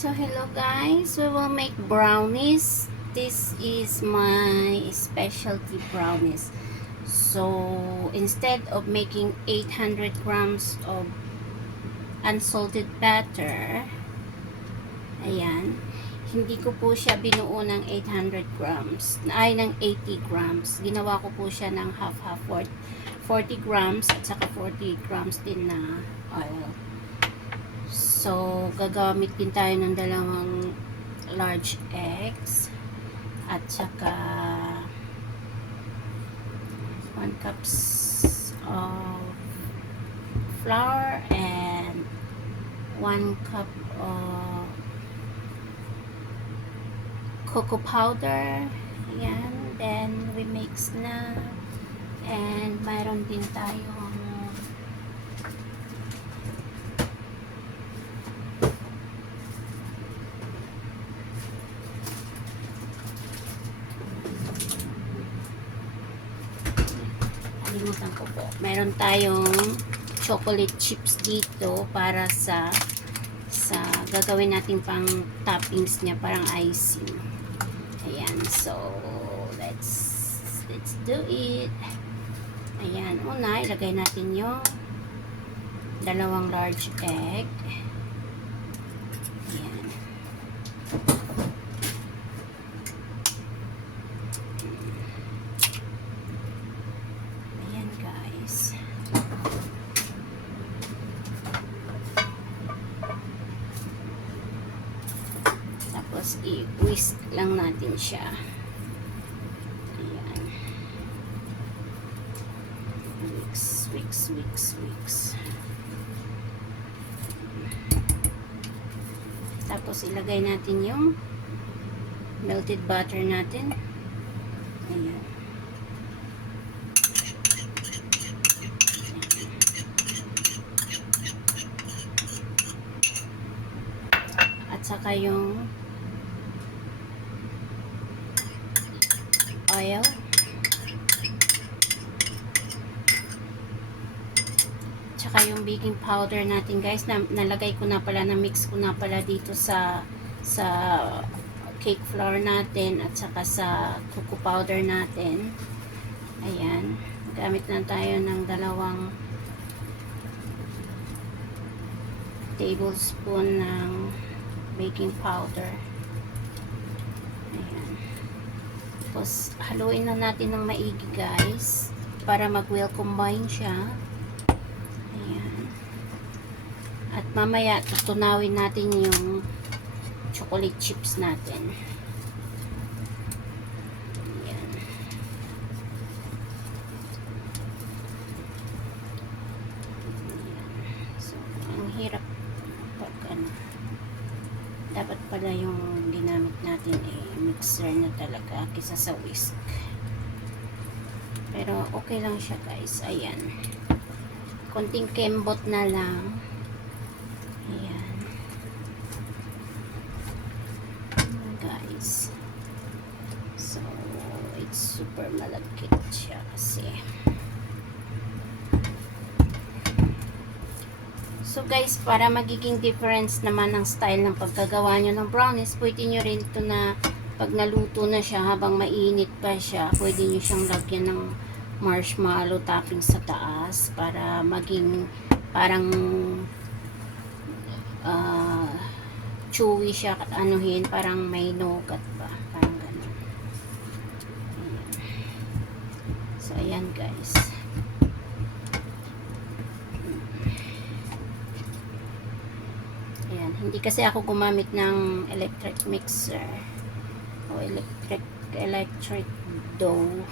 So hello guys, we will make brownies. This is my specialty brownies. So instead of making 800 grams of unsalted butter, ayan, hindi ko po siya binuo ng 800 grams, ay ng 80 grams. Ginawa ko po siya ng half-half, 40 grams at saka 40 grams din na oil. So, gagamit din tayo ng dalawang large eggs at saka 1 cups of flour and 1 cup of cocoa powder. Ayan. Then, we mix na. And, mayroon din tayong ko po. Meron tayong chocolate chips dito para sa gagawin natin pang toppings niya, parang icing. Ayan. So, let's do it. Ayan. Una, ilagay natin yung dalawang large egg. Ayan. Tapos i-whisk lang natin siya. Ayan. Whisk. Tapos ilagay natin yung melted butter natin. Ayan. At saka yung oil. Tsaka yung baking powder natin guys, nalagay ko na pala, na-mix ko na pala dito sa cake flour natin at saka sa cocoa powder natin. Ayan. Gamit na tayo ng 2 tablespoon ng baking powder. Ayan. Tapos, haluin na natin ng maigi guys para mag-well combine siya. Ayan. At mamaya, tutunawin natin yung chocolate chips natin. Ayan. So, ang hirap pag dapat pala yung ginamit natin mixer na talaga kaysa sa whisk. Pero okay lang siya guys. Ayan. Konting kembot na lang. Ayan. Guys. So, it's super malagkit siya kasi. So guys, para magiging difference naman ng style ng pagkagawa nyo ng brownies, pwede nyo rin ito na pag naluto na siya, habang mainit pa siya, pwede nyo siyang lagyan ng marshmallow topping sa taas para maging parang chewy siya, anuhin, parang may nougat pa, parang ganun. Ayan. So ayan guys. Ayan, hindi kasi ako gumamit ng electric mixer o electric dough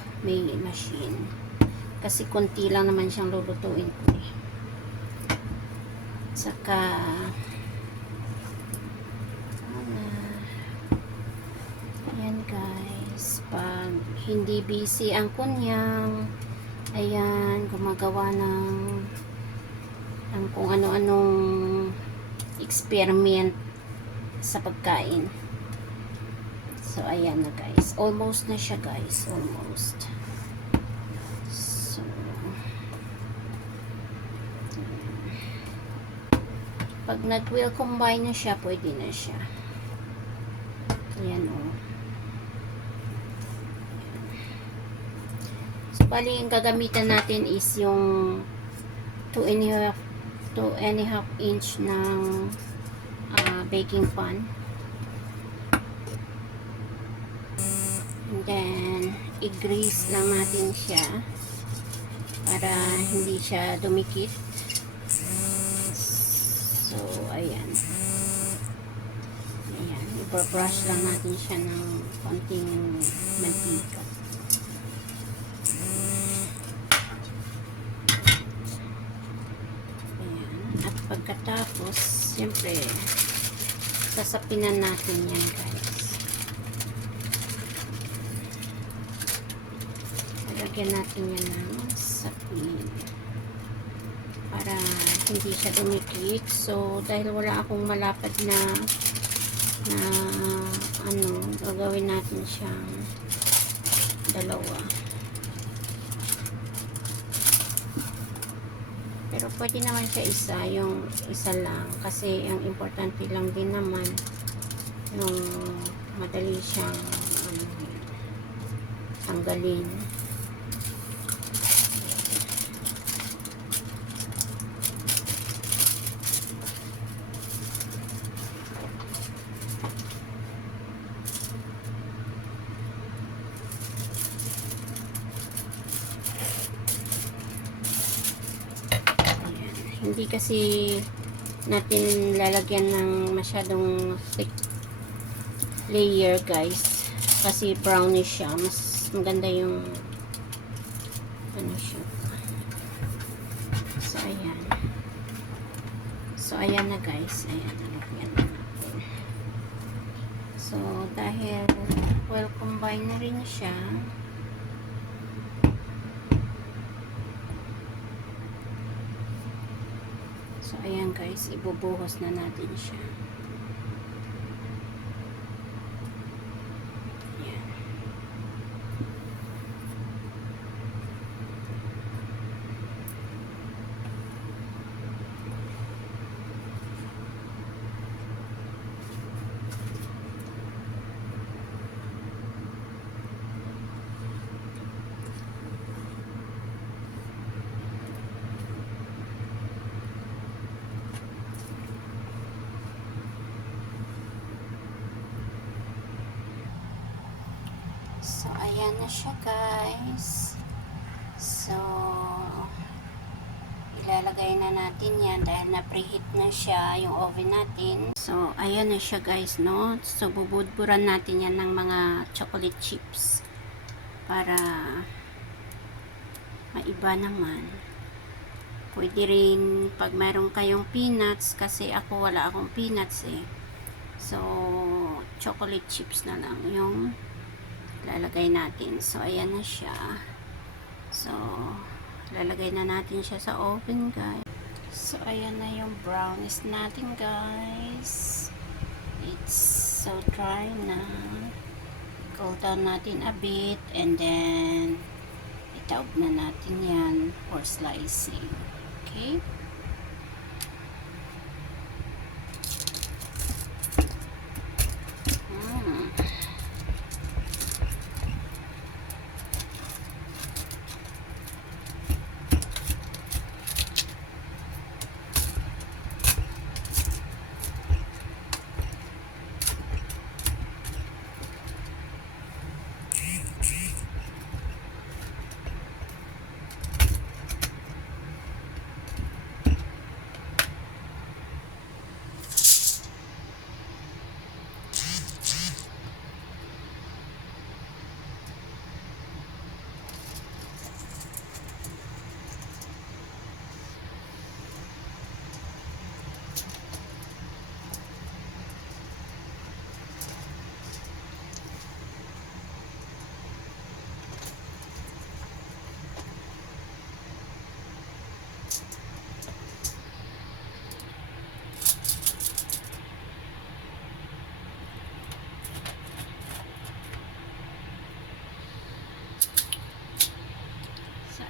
machine kasi konti lang naman siyang lulutuin ko Saka ayan guys, pag hindi busy ang kunyang, ayan, gumagawa ng kung ano-anong experiment sa pagkain. So ayan na guys, almost na siya guys, almost. So Pag nag-will combine na siya, pwede na siya. Ayan o. So, bali, yung gagamitan natin is yung 2.5 inch ng baking pan. And then, i-grease lang natin siya para hindi siya dumikit. So, ayan. Ayan. I-brush lang natin siya ng konting mantika. Ayan. At pagkatapos, siyempre, sasapinan natin yan, guys. Lagyan natin yan ng sapin para hindi siya dumikit. So, dahil wala akong malapad na gagawin natin siyang dalawa. Pero pwede naman siya yung isa lang kasi ang importante lang din naman yung madali siyang tanggalin. Hindi kasi natin lalagyan ng masyadong thick layer, guys, kasi brownish siya. Mas maganda yung ano siya. So ayan. So ayan na, guys. Ayan, nalagyan na natin. So dahil well combine na rin siya, so ayan, guys, ibubuhos na natin siya. Ayan. So, ayan na siya, guys. So, ilalagay na natin yan dahil na-preheat na siya yung oven natin. So, ayan na siya, guys, no? So, bubudburan natin yan ng mga chocolate chips para maiba naman. Pwede rin pag mayroon kayong peanuts, kasi ako wala akong peanuts eh. So, chocolate chips na lang yung lalagay natin. So, ayan na siya. So, lalagay na natin siya sa oven, guys. So, ayan na yung brownies natin, guys. It's so dry na. Cool down natin a bit and then itaob na natin yan for slicing. Okay?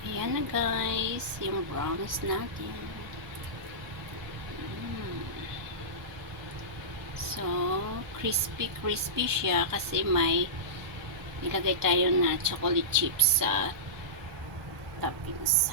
Ayan na, guys, yung brownies natin. crispy siya kasi may ilagay tayo na chocolate chips sa toppings.